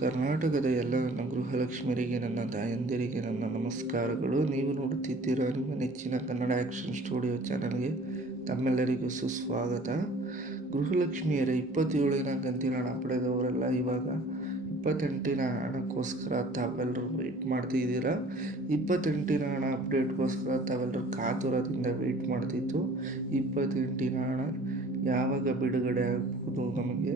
ಕರ್ನಾಟಕದ ಎಲ್ಲ ನನ್ನ ಗೃಹಲಕ್ಷ್ಮಿಯರಿಗೆ, ನನ್ನ ತಾಯಂದಿರಿಗೆ ನನ್ನ ನಮಸ್ಕಾರಗಳು. ನೀವು ನೋಡುತ್ತಿದ್ದೀರಾ ನಿಮ್ಮ ನೆಚ್ಚಿನ ಕನ್ನಡ ಆ್ಯಕ್ಷನ್ ಸ್ಟುಡಿಯೋ ಚಾನಲ್ಗೆ. ತಮ್ಮೆಲ್ಲರಿಗೂ ಸುಸ್ವಾಗತ. ಗೃಹಲಕ್ಷ್ಮಿಯರೇ, 27ನೇ ಕಂತಿನ ಹಣ ಪಡೆದವರೆಲ್ಲ ಇವಾಗ 28ನ ಹಣಕ್ಕೋಸ್ಕರ ತಾವೆಲ್ಲರೂ ವೆಯ್ಟ್ ಮಾಡ್ತಿದ್ದೀರಾ. 28ನ ಹಣ ಅಪ್ಡೇಟ್ಗೋಸ್ಕರ ತಾವೆಲ್ಲರೂ ಕಾತುರದಿಂದ ವೆಯ್ಟ್ ಮಾಡ್ತಿತ್ತು. 28ನ ಹಣ ಯಾವಾಗ ಬಿಡುಗಡೆ ಆಗ್ಬೋದು, ನಮಗೆ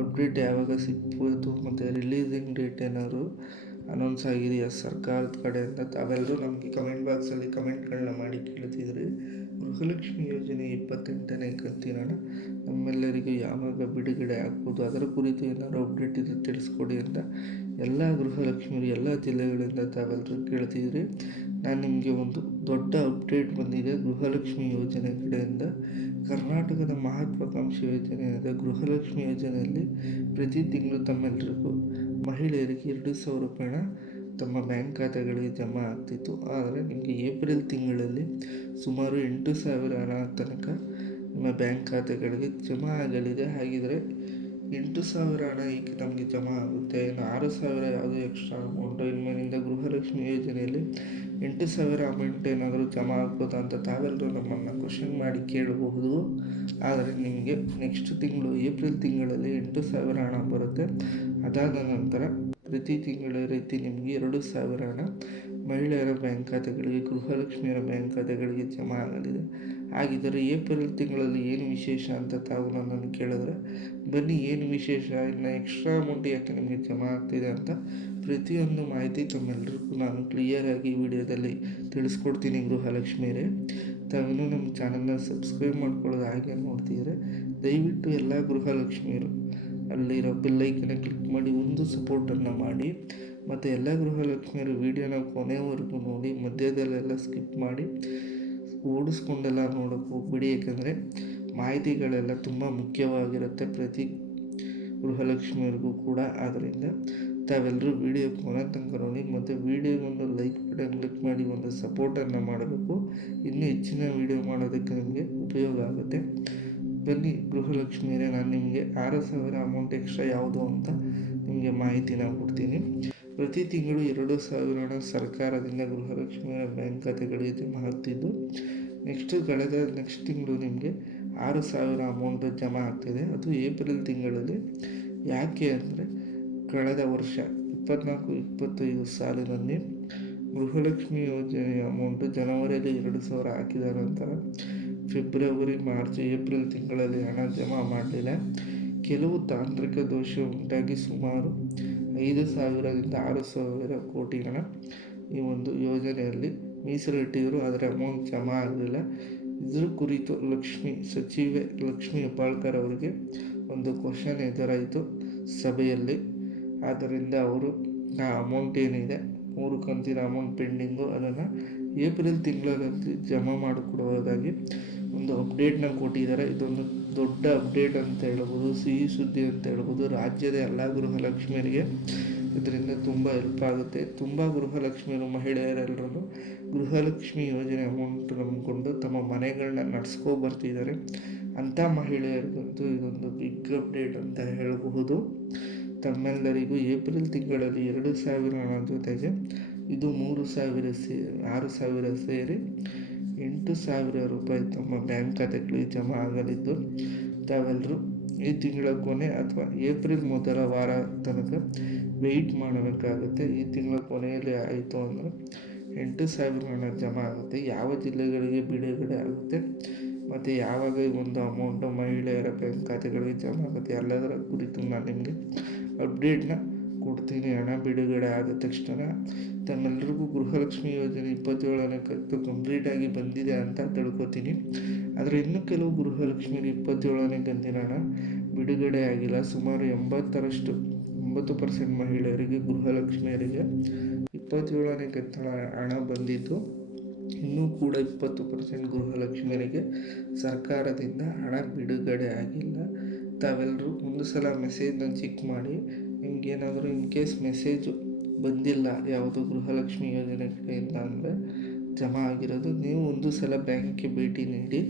ಅಪ್ಡೇಟ್ ಯಾವಾಗ ಸಿಗ್ಬೋದು, ಮತ್ತು ರಿಲೀಸಿಂಗ್ ಡೇಟ್ ಏನಾದರೂ ಅನೌನ್ಸ್ ಆಗಿದೆಯಾ ಸರ್ಕಾರದ ಕಡೆಯಿಂದ, ತಾವೆಲ್ಲರೂ ನಮಗೆ ಕಮೆಂಟ್ ಬಾಕ್ಸಲ್ಲಿ ಕಮೆಂಟ್ಗಳನ್ನ ಮಾಡಿ ಕೇಳ್ತಿದ್ರಿ. ಗೃಹಲಕ್ಷ್ಮಿ ಯೋಜನೆ 28ನೇ ಕಂತಿನ ಹಣ ನಮ್ಮೆಲ್ಲರಿಗೂ ಯಾವಾಗ ಬಿಡುಗಡೆ ಆಗ್ಬೋದು, ಅದರ ಕುರಿತು ಏನಾದರೂ ಅಪ್ಡೇಟ್ ಇದ್ರೆ ತಿಳಿಸ್ಕೊಡಿ ಅಂತ ಎಲ್ಲ ಗೃಹಲಕ್ಷ್ಮಿಯರು ಎಲ್ಲ ಜಿಲ್ಲೆಗಳಿಂದ ತಾವೆಲ್ಲರೂ ಕೇಳ್ತಿದ್ರಿ. ನಾನು ನಿಮಗೆ ಒಂದು ದೊಡ್ಡ ಅಪ್ಡೇಟ್ ಬಂದಿದೆ ಗೃಹಲಕ್ಷ್ಮಿ ಯೋಜನೆ ಕಡೆಯಿಂದ. ಕರ್ನಾಟಕದ ಮಹತ್ವಾಕಾಂಕ್ಷಿ ಯೋಜನೆಯಾದ ಗೃಹಲಕ್ಷ್ಮಿ ಯೋಜನೆಯಲ್ಲಿ ಪ್ರತಿ ತಿಂಗಳು ತಮ್ಮೆಲ್ಲರಿಗೂ ಮಹಿಳೆಯರಿಗೆ 2,000 ರೂಪಾಯಿನ ತಮ್ಮ ಬ್ಯಾಂಕ್ ಖಾತೆಗಳಿಗೆ ಜಮಾ ಆಗ್ತಿತ್ತು. ಆದರೆ ನಿಮಗೆ ಏಪ್ರಿಲ್ ತಿಂಗಳಲ್ಲಿ ಸುಮಾರು 8,000 ಹಣ ತನಕ ನಿಮ್ಮ ಬ್ಯಾಂಕ್ ಖಾತೆಗಳಿಗೆ ಜಮಾ ಆಗಲಿದೆ. ಹಾಗಿದ್ರೆ 8,000 ಹಣ ಈಗ ನಮಗೆ ಜಮಾ ಆಗುತ್ತೆ, ಇನ್ನು 6,000 ಯಾವುದೋ ಎಕ್ಸ್ಟ್ರಾ ಅಮೌಂಟು ಇನ್ಮೇಲಿಂದ ಗೃಹಲಕ್ಷ್ಮಿ ಯೋಜನೆಯಲ್ಲಿ 8,000 ಅಮೌಂಟ್ ಏನಾದರೂ ಜಮಾ ಆಗ್ಬೋದಾ ಅಂತ ತಾವೆಲ್ಲರೂ ನಮ್ಮನ್ನು ಕ್ವಶನ್ ಮಾಡಿ ಕೇಳಬಹುದು. ಆದರೆ ನಿಮಗೆ ನೆಕ್ಸ್ಟ್ ತಿಂಗಳು ಏಪ್ರಿಲ್ ತಿಂಗಳಲ್ಲಿ 8,000 ಹಣ ಬರುತ್ತೆ. ಅದಾದ ನಂತರ ಪ್ರತಿ ತಿಂಗಳ ರೀತಿ ನಿಮಗೆ 2,000 ಹಣ ಮಹಿಳೆಯರ ಬ್ಯಾಂಕ್ ಖಾತೆಗಳಿಗೆ, ಗೃಹಲಕ್ಷ್ಮಿಯರ ಬ್ಯಾಂಕ್ ಖಾತೆಗಳಿಗೆ ಜಮಾ ಆಗಲಿದೆ. ಹಾಗಿದ್ದರೆ ಏಪ್ರಿಲ್ ತಿಂಗಳಲ್ಲಿ ಏನು ವಿಶೇಷ ಅಂತ ತಾವು ನನ್ನನ್ನು ಕೇಳಿದ್ರೆ, ಬನ್ನಿ ಏನು ವಿಶೇಷ, ಇನ್ನು ಎಕ್ಸ್ಟ್ರಾ ಅಮೌಂಟ್ ಯಾಕೆ ನಿಮಗೆ ಜಮಾ ಆಗ್ತಿದೆ ಅಂತ ಪ್ರತಿಯೊಂದು ಮಾಹಿತಿ ತಮ್ಮೆಲ್ಲರಿಗೂ ನಾನು ಕ್ಲಿಯರಾಗಿ ವಿಡಿಯೋದಲ್ಲಿ ತಿಳಿಸ್ಕೊಡ್ತೀನಿ. ಗೃಹಲಕ್ಷ್ಮಿಯರೇ, ತಾವೇನು ನಮ್ಮ ಚಾನಲ್ನ ಸಬ್ಸ್ಕ್ರೈಬ್ ಮಾಡ್ಕೊಳ್ಳೋದು ಹಾಗೆ ನೋಡ್ತಿದ್ರೆ ದಯವಿಟ್ಟು ಎಲ್ಲ ಗೃಹಲಕ್ಷ್ಮಿಯರು ಅಲ್ಲಿರೋ ಬೆಲ್ಲೈಕನ್ನ ಕ್ಲಿಕ್ ಮಾಡಿ ಒಂದು ಸಪೋರ್ಟನ್ನು ಮಾಡಿ. ಮತ್ತು ಎಲ್ಲ ಗೃಹಲಕ್ಷ್ಮಿಯರು ವಿಡಿಯೋನ ಕೊನೆವರೆಗೂ ನೋಡಿ, ಮಧ್ಯದಲ್ಲೆಲ್ಲ ಸ್ಕಿಪ್ ಮಾಡಿ ಓಡಿಸ್ಕೊಂಡೆಲ್ಲ ನೋಡೋಕ್ಕೆ ಹೋಗ್ಬಿಡಿ. ಏಕೆಂದರೆ ಮಾಹಿತಿಗಳೆಲ್ಲ ತುಂಬ ಮುಖ್ಯವಾಗಿರುತ್ತೆ ಪ್ರತಿ ಗೃಹಲಕ್ಷ್ಮಿಯರಿಗೂ ಕೂಡ. ಆದ್ದರಿಂದ ತಾವೆಲ್ಲರೂ ವಿಡಿಯೋ ಕೊನೆ ತನಕ ನೋಡಿ, ಮತ್ತು ವಿಡಿಯೋಗೊಂದು ಲೈಕ್ ಬಟನ್ ಕ್ಲಿಕ್ ಮಾಡಿ ಒಂದು ಸಪೋರ್ಟನ್ನು ಮಾಡಬೇಕು. ಇನ್ನೂ ಹೆಚ್ಚಿನ ವಿಡಿಯೋ ಮಾಡೋದಕ್ಕೆ ನಿಮಗೆ ಉಪಯೋಗ ಆಗುತ್ತೆ. ಬನ್ನಿ ಗೃಹಲಕ್ಷ್ಮಿಯರೇ, ನಾನು ನಿಮಗೆ 6,000 ಅಮೌಂಟ್ ಎಕ್ಸ್ಟ್ರಾ ಯಾವುದು ಅಂತ ನಿಮಗೆ ಮಾಹಿತಿನ ಕೊಡ್ತೀನಿ. ಪ್ರತಿ ತಿಂಗಳು 2,000 ಹಣ ಸರ್ಕಾರದಿಂದ ಗೃಹಲಕ್ಷ್ಮಿಯರ ಬ್ಯಾಂಕ್ ಖಾತೆಗಳಿಗೆ ಜಮಾ ಆಗ್ತಿದ್ದು, ನೆಕ್ಸ್ಟ್ ತಿಂಗಳು ನಿಮಗೆ 6,000 ಅಮೌಂಟ್ ಜಮಾ ಆಗ್ತಿದೆ. ಅದು ಏಪ್ರಿಲ್ ತಿಂಗಳಲ್ಲಿ. ಯಾಕೆ ಅಂದರೆ ಕಳೆದ ವರ್ಷ 24-25 ಸಾಲಿನಲ್ಲಿ ಗೃಹಲಕ್ಷ್ಮಿ ಯೋಜನೆಯ ಅಮೌಂಟು ಜನವರಿಯಲ್ಲಿ 2,000 ಹಾಕಿದ ನಂತರ ಫೆಬ್ರವರಿ, ಮಾರ್ಚ್, ಏಪ್ರಿಲ್ ತಿಂಗಳಲ್ಲಿ ಹಣ ಜಮಾ ಮಾಡಲಿಲ್ಲ. ಕೆಲವು ತಾಂತ್ರಿಕ ದೋಷ ಉಂಟಾಗಿ ಸುಮಾರು 5,000ರಿಂದ 6,000 ಕೋಟಿ ಹಣ ಈ ಒಂದು ಯೋಜನೆಯಲ್ಲಿ ಮೀಸಲಿಟ್ಟಿದ್ರು, ಅದರ ಅಮೌಂಟ್ ಜಮಾ ಆಗಲಿಲ್ಲ. ಇದರ ಕುರಿತು ಸಚಿವೆ ಲಕ್ಷ್ಮಿ ಹೆಬ್ಬಾಳ್ಕರ್ ಅವರಿಗೆ ಒಂದು ಕ್ವಶನ್ ಎದುರಾಯಿತು ಸಭೆಯಲ್ಲಿ. ಆದ್ದರಿಂದ ಅವರು ಆ ಅಮೌಂಟ್ ಏನಿದೆ 3 ಕಂತಿನ ಅಮೌಂಟ್ ಪೆಂಡಿಂಗು, ಅದನ್ನು ಏಪ್ರಿಲ್ ತಿಂಗಳಲ್ಲಿ ಜಮಾ ಮಾಡಿಕೊಡುವುದಾಗಿ ಒಂದು ಅಪ್ಡೇಟ್ನ ಕೊಟ್ಟಿದ್ದಾರೆ. ಇದೊಂದು ದೊಡ್ಡ ಅಪ್ಡೇಟ್ ಅಂತ ಹೇಳ್ಬೋದು, ಸಿಹಿ ಸುದ್ದಿ ಅಂತ ಹೇಳ್ಬೋದು. ರಾಜ್ಯದ ಎಲ್ಲ ಗೃಹಲಕ್ಷ್ಮಿಯರಿಗೆ ಇದರಿಂದ ತುಂಬ ಹೆಲ್ಪ್ ಆಗುತ್ತೆ. ತುಂಬ ಗೃಹಲಕ್ಷ್ಮಿಯರು, ಮಹಿಳೆಯರೆಲ್ಲರೂ ಗೃಹಲಕ್ಷ್ಮಿ ಯೋಜನೆ ಅಮೌಂಟ್ ನಂಬಿಕೊಂಡು ತಮ್ಮ ಮನೆಗಳನ್ನ ನಡೆಸ್ಕೊಬರ್ತಿದ್ದಾರೆ. ಅಂಥ ಮಹಿಳೆಯರಿಗಂತೂ ಇದೊಂದು ಬಿಗ್ ಅಪ್ಡೇಟ್ ಅಂತ ಹೇಳಬಹುದು. ತಮ್ಮೆಲ್ಲರಿಗೂ ಏಪ್ರಿಲ್ ತಿಂಗಳಲ್ಲಿ 2,000 ಹಣ ಜೊತೆಗೆ ಇದು 6,000 ಸೇರಿ 8,000 ರೂಪಾಯಿ ತಮ್ಮ ಬ್ಯಾಂಕ್ ಖಾತೆಗಳಿಗೆ ಜಮಾ ಆಗಲಿದ್ದು, ತಾವೆಲ್ಲರೂ ಈ ತಿಂಗಳ ಕೊನೆ ಅಥವಾ ಏಪ್ರಿಲ್ ಮೊದಲ ವಾರ ತನಕ ವೆಯ್ಟ್ ಮಾಡಬೇಕಾಗುತ್ತೆ. ಈ ತಿಂಗಳ ಕೊನೆಯಲ್ಲಿ ಆಯಿತು ಅಂದರೆ 8,000 ಹಣ ಜಮಾ ಆಗುತ್ತೆ. ಯಾವ ಜಿಲ್ಲೆಗಳಿಗೆ ಬಿಡುಗಡೆ ಆಗುತ್ತೆ ಮತ್ತು ಯಾವಾಗ ಈ ಒಂದು ಅಮೌಂಟು ಮಹಿಳೆಯರ ಬ್ಯಾಂಕ್ ಖಾತೆಗಳಿಗೆ ಜಮಾ ಆಗುತ್ತೆ ಎಲ್ಲದರ ಕುರಿತು ನಾನು ನಿಮಗೆ ಅಪ್ಡೇಟ್ನ ಕೊಡ್ತೀನಿ. ಹಣ ಬಿಡುಗಡೆ ಆದ ತಕ್ಷಣ ತಮ್ಮೆಲ್ಲರಿಗೂ ಗೃಹಲಕ್ಷ್ಮಿ ಯೋಜನೆ 27ನೇ ಕಂತು ಕಂಪ್ಲೀಟಾಗಿ ಬಂದಿದೆ ಅಂತ ತಿಳ್ಕೊತೀನಿ. ಆದರೆ ಇನ್ನೂ ಕೆಲವು ಗೃಹಲಕ್ಷ್ಮಿಯರು 27ನೇ ಕಂತಿನ ಹಣ ಬಿಡುಗಡೆ ಆಗಿಲ್ಲ. ಸುಮಾರು 90% ಮಹಿಳೆಯರಿಗೆ, ಗೃಹಲಕ್ಷ್ಮಿಯರಿಗೆ 27ನೇ ಕಂತಿನ ಹಣ ಬಂದಿದ್ದು, ಇನ್ನೂ ಕೂಡ 20% ಗೃಹಲಕ್ಷ್ಮಿಯರಿಗೆ ಸರ್ಕಾರದಿಂದ ಹಣ ಬಿಡುಗಡೆ ಆಗಿಲ್ಲ. ತಾವೆಲ್ಲರೂ ಒಂದು ಸಲ ಮೆಸೇಜ್ನ ಚೆಕ್ ಮಾಡಿ. ನಿಮಗೇನಾದರೂ ಇನ್ ಕೇಸ್ ಮೆಸೇಜು ಬಂದಿಲ್ಲ ಯಾವುದು ಗೃಹಲಕ್ಷ್ಮಿ ಯೋಜನೆ ಕಡೆಯಿಂದ ಅಂದರೆ ಜಮಾ ಆಗಿರೋದು, ನೀವು ಒಂದು ಸಲ ಬ್ಯಾಂಕ್ಗೆ ಭೇಟಿ ನೀಡಿ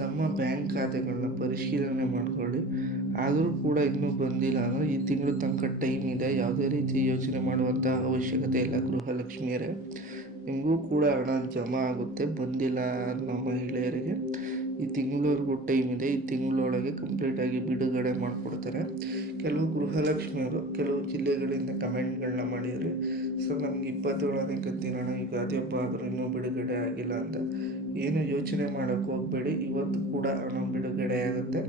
ತಮ್ಮ ಬ್ಯಾಂಕ್ ಖಾತೆಗಳನ್ನ ಪರಿಶೀಲನೆ ಮಾಡಿಕೊಳ್ಳಿ. ತಿಂಗಳಲ್ಲಿ, ಆದರೂ ಕೂಡ ಇನ್ನೂ ಬಂದಿಲ್ಲ ಅಂದರೆ ಈ ತಿಂಗಳು ತನಕ ಟೈಮ್ ಇದೆ. ಯಾವುದೇ ರೀತಿ ಯೋಚನೆ ಮಾಡುವಂಥ ಅವಶ್ಯಕತೆ ಇಲ್ಲ ಗೃಹಲಕ್ಷ್ಮಿಯರೇ. ನಿಮಗೂ ಕೂಡ ಹಣ ಜಮಾ ಆಗುತ್ತೆ. ಬಂದಿಲ್ಲ ಅನ್ನೋ ಮಹಿಳೆಯರಿಗೆ ಈ ತಿಂಗಳವರೆಗೂ ಟೈಮ್ ಇದೆ. ಈ ತಿಂಗಳೊಳಗೆ ಕಂಪ್ಲೀಟಾಗಿ ಬಿಡುಗಡೆ ಮಾಡಿಕೊಡ್ತಾರೆ. ಕೆಲವು ಗೃಹಲಕ್ಷ್ಮಿಯವರು ಕೆಲವು ಜಿಲ್ಲೆಗಳಿಂದ ಕಮೆಂಟ್ಗಳನ್ನ ಮಾಡಿದರೆ, ಸರ್ ನಮ್ಗೆ 27ನೇ ಕಂತಿನ ಹಣ ಯುಗಾದಿ ಹಬ್ಬ ಆದರೂ ಇನ್ನೂ ಬಿಡುಗಡೆ ಆಗಿಲ್ಲ ಅಂತ. ಏನು ಯೋಚನೆ ಮಾಡೋಕ್ಕೆ ಹೋಗಬೇಡಿ, ಇವತ್ತು ಕೂಡ ಹಣ ಬಿಡುಗಡೆ ಆಗುತ್ತೆ.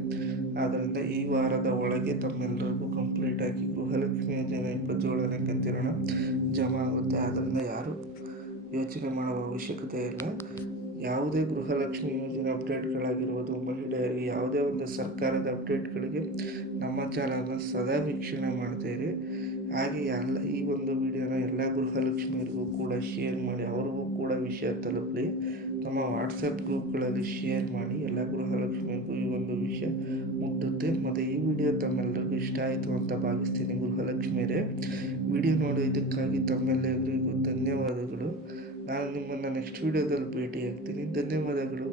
ಆದ್ದರಿಂದ ಈ ವಾರದ ಒಳಗೆ ತಮ್ಮೆಲ್ಲರಿಗೂ ಕಂಪ್ಲೀಟಾಗಿ ಗೃಹಲಕ್ಷ್ಮಿ ಯೋಜನೆ 27ನೇ ಕಂತಿನ ಹಣ ಜಮಾ ಆಗುತ್ತೆ. ಆದ್ದರಿಂದ ಯಾರು ಯೋಚನೆ ಮಾಡುವ ಅವಶ್ಯಕತೆ ಇಲ್ಲ. ಯಾವುದೇ ಗೃಹಲಕ್ಷ್ಮಿ ಯೋಜನೆ ಅಪ್ಡೇಟ್ಗಳಾಗಿರ್ಬೋದು, ಮಹಿಳೆಯರಿಗೆ ಯಾವುದೇ ಒಂದು ಸರ್ಕಾರದ ಅಪ್ಡೇಟ್ಗಳಿಗೆ ನಮ್ಮ ಚಾನಲ್ನ ಸದಾ ವೀಕ್ಷಣೆ ಮಾಡ್ತೀರಿ. ಹಾಗೆ ಈ ಒಂದು ವಿಡಿಯೋನ ಎಲ್ಲ ಗೃಹಲಕ್ಷ್ಮಿಯರಿಗೂ ಕೂಡ ಶೇರ್ ಮಾಡಿ, ಅವ್ರಿಗೂ ಕೂಡ ವಿಷಯ ತಲುಪಲಿ. ನಮ್ಮ ವಾಟ್ಸಪ್ ಗ್ರೂಪ್ಗಳಲ್ಲಿ ಶೇರ್ ಮಾಡಿ, ಎಲ್ಲ ಗೃಹಲಕ್ಷ್ಮಿಯರಿಗೂ ಈ ಒಂದು ವಿಷಯ ಮುಟ್ಟುತ್ತೆ. ಮತ್ತು ಈ ವಿಡಿಯೋ ತಮ್ಮೆಲ್ಲರಿಗೂ ಇಷ್ಟ ಆಯಿತು ಅಂತ ಭಾವಿಸ್ತೀನಿ ಗೃಹಲಕ್ಷ್ಮಿಯರೇ. ವಿಡಿಯೋ ನೋಡೋದಕ್ಕಾಗಿ ತಮ್ಮೆಲ್ಲರಿಗೂ ಧನ್ಯವಾದಗಳು. ನಾನು ನಿಮ್ಮನ್ನು ನೆಕ್ಸ್ಟ್ ವಿಡಿಯೋದಲ್ಲಿ ಭೇಟಿ ಆಗ್ತೀನಿ. ಧನ್ಯವಾದಗಳು.